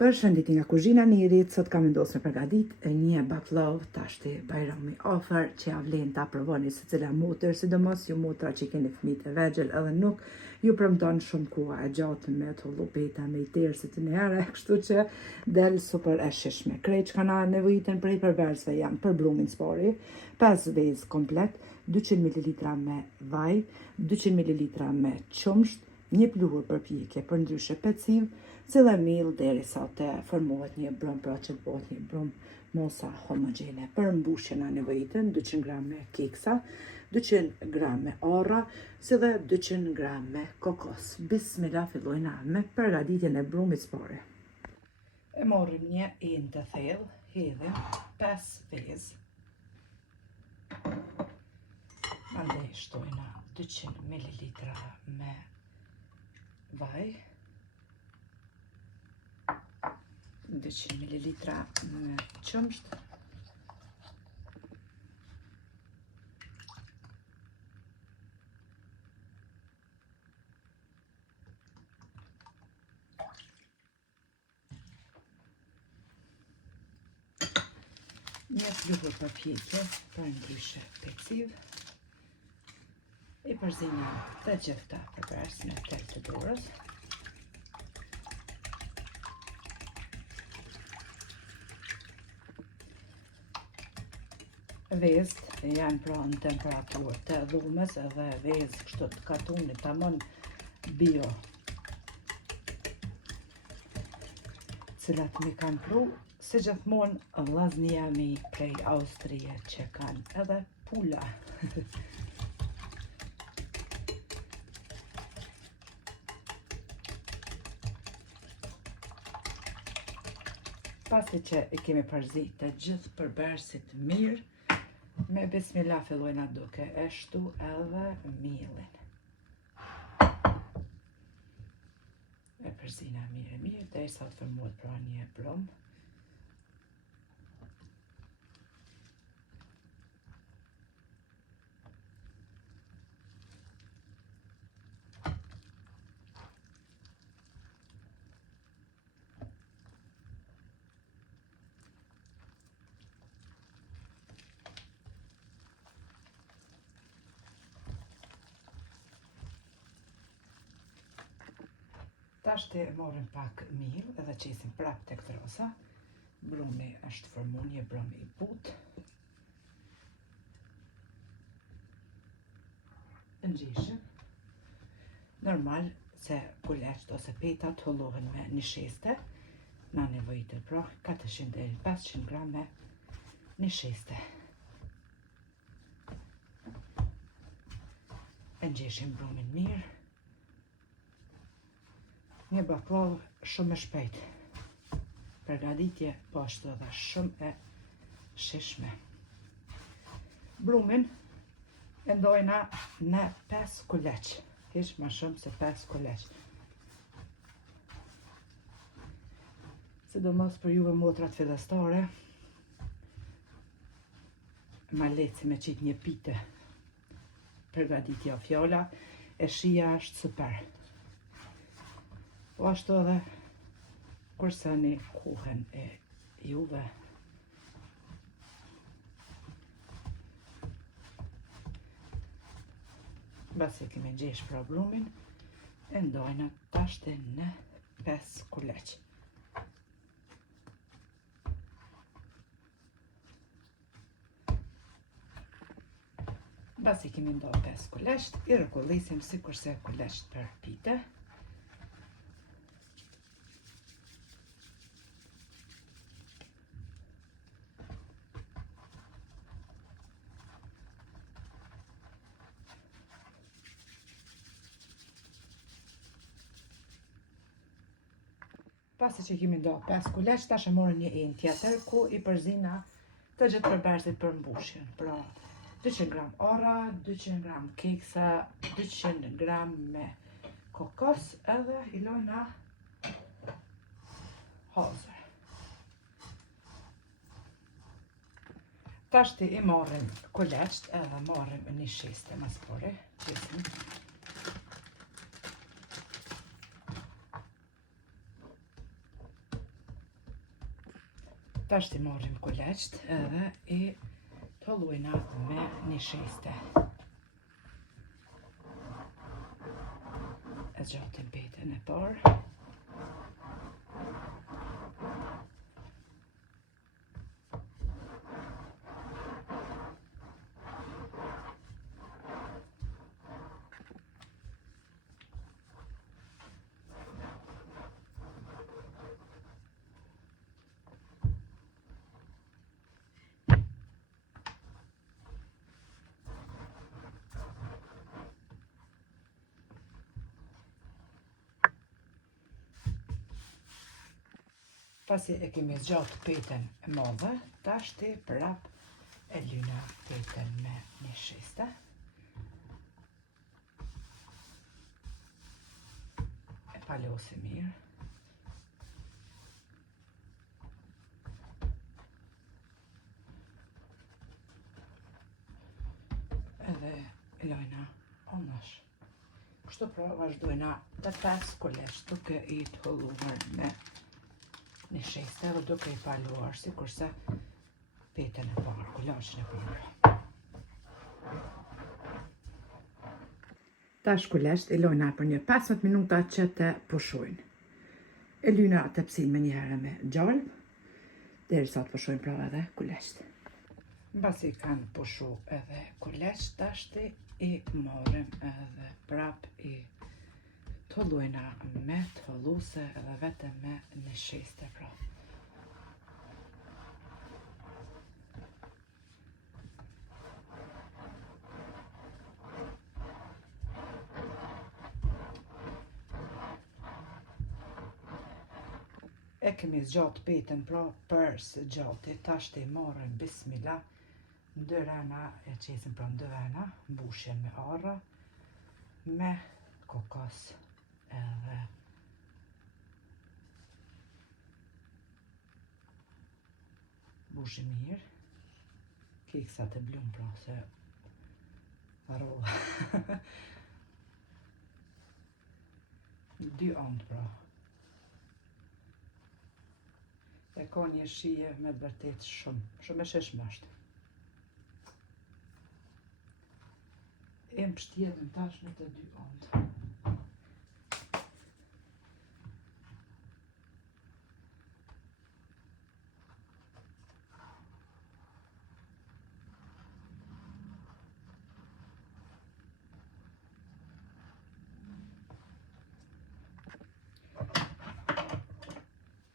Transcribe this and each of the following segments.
Përshëndetje nga kuzhina Nirit, sot kam vendosur me përgatit një baklava tashti Bajrami ofër që ja vlen ta provoni secila motër, sidomos ju motra që keni fëmijë të vegjël edhe nuk ju premton shumë koha e gjatë me të llupeta me i tërsit në herë, kështu që del super e shishme. Krejt që kanë nevojitën prej përversve janë për blumin spori, 5 vezë komplet, 200 ml me vaj, 200 ml me qumsht, një pluhur përpjekje për ndryshe peciv, cila mill derisa të formohet një brum, pra që të bëhet një brum mosa homogjene. Për mbushjen e nevojitën 200 gram me keksa, 200 gram me orra, si dhe 200 gram me kokos. Bismillah, fillojna me përgatitjen e brumit spore. E morrim një enë të thellë, hedhim 5 vezë. Andaj shtojna 200 ml me vaj, 200 ml me qumsht, një pluhur përpjekje për ndryshe peciv, i përzinim të gjitha përbërës me tel të dorës. Vezët janë pra në temperaturë të dhumës edhe vezë kështu të katunit tamam bio, cilat mi kanë pru si gjithmonë vllaznia mi prej Austrije që kanë edhe pula. Pasi që i kemi përzit të gjithë përbërësit mirë, me bismillah fillojna duke e shtu edhe mielin. E përzina mirë, derisa të formohet pra një brum. Tashti morëm pak miell edhe qesim prap tek trosa. Brumi është formuar një brum i butë. Ngjeshëm. Normal se kuleçt ose petat hollohen me një sheste. Na nevojitet pra 400 deri 500 gram me një sheste. Ngjeshim brumin mirë. Një baklavë shumë e shpejt. Përgatitje po ashtu edhe shumë e shishme. Brumin e ndojna në 5 kuleç, hiç më shumë se 5 kuleç. Sidomos për juve motrat fillestare, ma leci me qit një pite. Përgatitja fjala e shija është super. Po ashtu edhe kurse një kuhen e juve. Basi kemi gjesh pra brumin, e ndojna tashti në 5 kuleç. Basi kemi ndojnë 5 kuleç, i rëkullisim si kurse kuleç për pite. Pasi që kemi ndo 5 kuleç, tash e morën një enë tjetër ku i përzina të gjithë përbërësit për mbushjen. Pra 200 gram orra, 200 gram keksa, 200 gram me kokos edhe i lojna hazër. Tashti i marrim kuleçt edhe marrim një sheste mas pore, qesim. Tash t'i marrim kuleçt edhe I tollojna me një sheste. E gjatim petën e parë. Pasi e kemi zgjatë petën e madhe, tash ti prap e lyna petën me një sheste. E palosi mirë. Edhe e lojna onash. Kështu pra vazhdojna të 5 kuleç duke I tolluar me një sheste edhe duke I paluar si kurse petën e parë, kuleçin e parë. Tash kuleçt I lojna për një 15 minuta që të pushojnë. E lyna tepsin me një herë me gjalp, derisa të pushojnë pra edhe kuleçt. Mbasi kanë pushu edhe kuleçt, tash I marrim edhe prap I tollojna me tolluse edhe vetëm me një sheste pra. E kemi zgjatë petën pra për së gjati, tash të I marrim bismillah, ndërena e qesim pra ndërena, mbushjen me arra, me kokos edhe bushi mirë, keksat e blum pra se varova. 2 anë pra. E ka një shije me të vërtet shumë e sheshme është. E më pështjedhën tash në të 2 anë.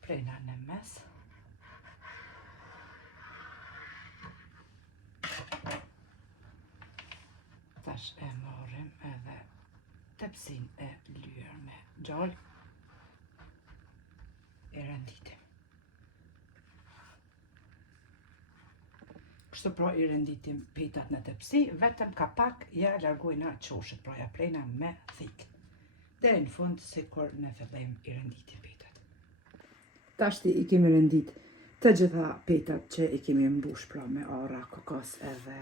Prejna në mes. Tash e marrim edhe tepsin e lyer me gjallë. E renditim. Kështu pra I renditim petat në tepsi, vetëm ka pak ja largojna qoshet, pra ja prejna me thik. Deri në fund sikur në fillim I renditim petat. Tashti I kemi rendit të gjitha petat që I kemi mbush pra me arra, kokos edhe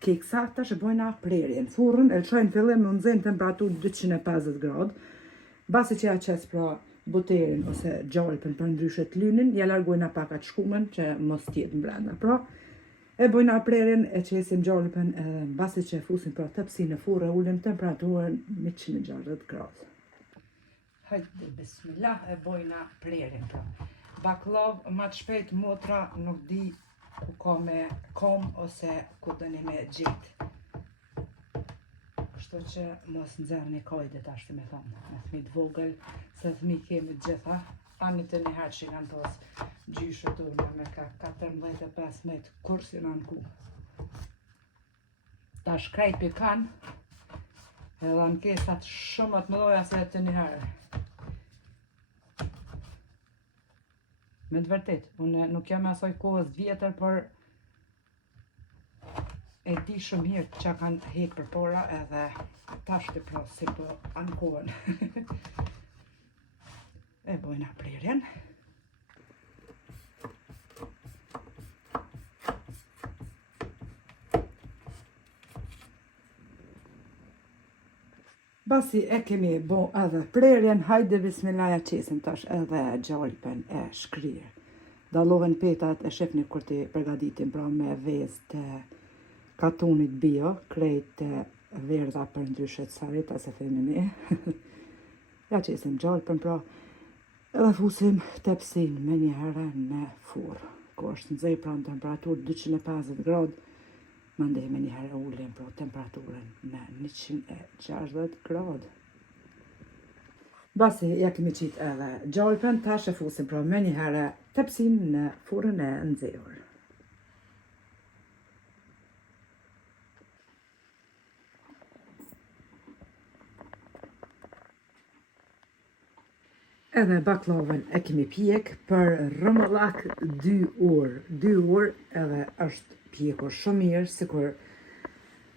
keksa, tash e bojna prerjen. Furrën e lëshojnë fillim në nxenë temperaturë 250 gradë. Basi që ja qes pra buterin ose gjalpën për ndryshe të lynin, ja largojna pak atë shkumën që mos tjetë mbrenda. Pra, e bojna prerjen, e qesim gjalpën edhe basi që e fusim pra tepsin në furrë, ullim temperaturën 160 gradë. Hajde, bismillah, e bojna prerjen pra. Baklav ma të shpejt motra nuk di ku ka me kom ose ku dëni me gjitë. Kështu që mos nxerrni kajdet ashtu me thonë, me fëmijë vogël, se fëmijë kemi të gjitha, ani të njëherë që kanë pas gjyshët unë me ka 14-15 kur si në ku. Ta shkrejt pikan, edhe ankesat shumë të mëdhoja se të njëherë. Me të vërtet, unë nuk jam asoj kohës vjetër, por e di shumë mirë që kanë hekë për para edhe tash të pra si po ankohen. E bojna prerjen. Basi e kemi bo edhe prerjen, hajde bismillaja qesim tash edhe gjalpën e shkrirë. Dallohen petat e shefni kur ti përgatitin pra me vezë të katunit bio, krejt të verdha për ndryshet sarit, se themi ne. Ja qesim gjalpën pra, edhe fusim tepsin me një herë në furrë. Ko është nxej pra në temperaturë 250 gradë, mandej me një herë ullim pra temperaturën në 160 gradë. Basi ja kemi qit edhe gjalpën, tash e fusim pra me një herë tepsin në furrën e nxehur. Edhe baklavën e kemi pjek për rrëmëllak 2 orë. 2 orë edhe është pjekur shumë mirë, sikur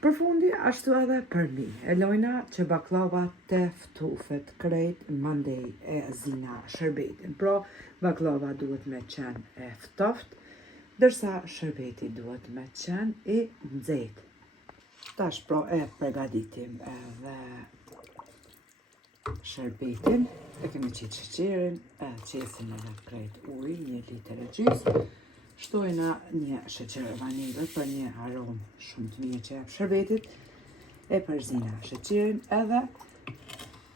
për fundi ashtu edhe për mi. E lojna që baklava të ftufet krejt mandej e zina shërbetin. Pra baklava duhet me qenë e ftoft, dërsa shërbeti duhet me qenë i nxehtë. Tash pra e përgatitim edhe shërbetin, e kemi qitë sheqerin, e qesim edhe krejt ujë, 1 litër e gjysmë, shtojna një sheqer vanilë për një aromë shumë të mirë që jep shërbetit, e përzina sheqerin edhe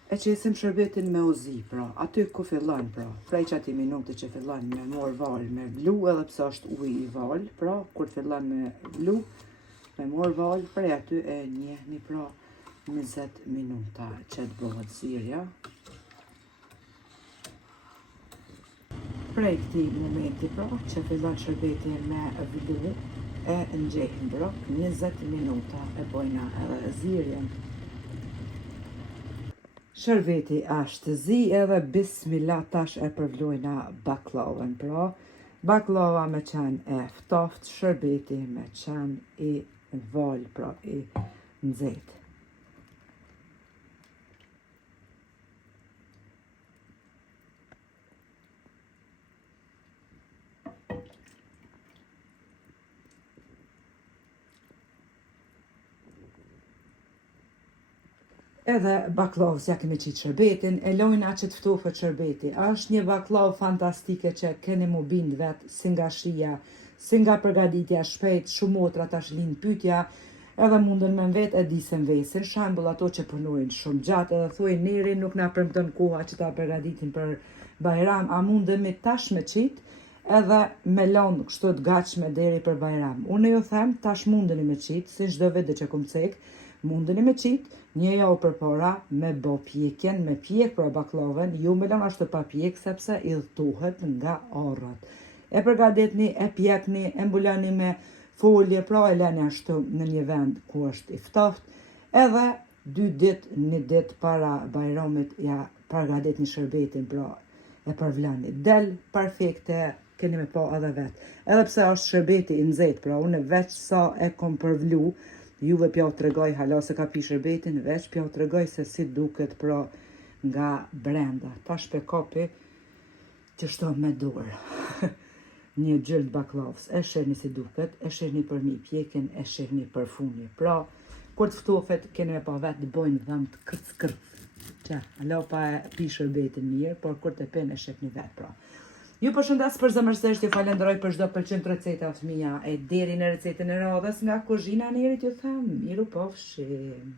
e qesim shërbetin me ozi, pra, aty ku fillon, pra, prej qati minuti që fillon me mor val me vlu, edhe pse është ujë i val, pra, kur fillon me vlu, me mor val, prej aty e njehni, pra, 20 minuta që të bëhet sirja. Prej këti momenti pra, që fillon shërbeti me vlu, e nxehim pra, 20 minuta e bojna edhe zirjen. Shërbeti ashtë zi edhe bismillah tash e përvlojna baklavën pra. Baklava me qenë e ftoft, shërbeti me qenë i val pra, i nxehtë. Edhe baklavës ja kemi qitë shërbetin, e lojna që të ftofet shërbeti. Është një baklavë fantastike që keni mu bind vetë, si nga shia, si nga përgatitja shpejt, shumë otra tash lind pyetja, edhe mundën me vetë e disën vesin, shembull ato që punojnë shumë gjatë, edhe thojnë neri nuk na premton koha që ta përgatitin për Bajram, a mundemi tash me qitë, edhe me lanë kështu të gatshme deri për Bajram. Unë ju them, tash mundeni me qitë, si çdo vit që kum cek, mundeni me qitë, një javë përpara me bo pjekjen, me pjek pra baklavën, ju me lënë ashtu pa pjek, sepse i dhtuhet nga arrat. E përgatitni, e pjekni, e mbuloni me folje, pra e lëni ashtu në një vend ku është i ftoft, edhe 2 ditë, 1 ditë para Bajramit ja përgatitni shërbetin, pra e përvlani. Del perfekte, keni me pa edhe vetë. Edhe pse është shërbeti i nxehtë, pra unë veç sa e kom përvlu, juve pja u tregoj hala se ka pi shërbetin, veç pja u tregoj se si duket pra nga brenda. Tash pe kapi që shto me dorë. Një gjëllë baklavës, e shihni si duket, e shihni për mi pjekin, e shihni për funi. Pra, kur të ftofet, keni me pa vetë të bojnë dhëmë të kërc. Që, hala pa e pi shërbetin mirë, por kur të pen e shihni vetë pra. Ju përshëndes për zemërsisht, ju falenderoj për çdo pëlqim të receta fëmija e deri në recetën e radhës nga kuzhina e Nerit, ju them, miru pafshim.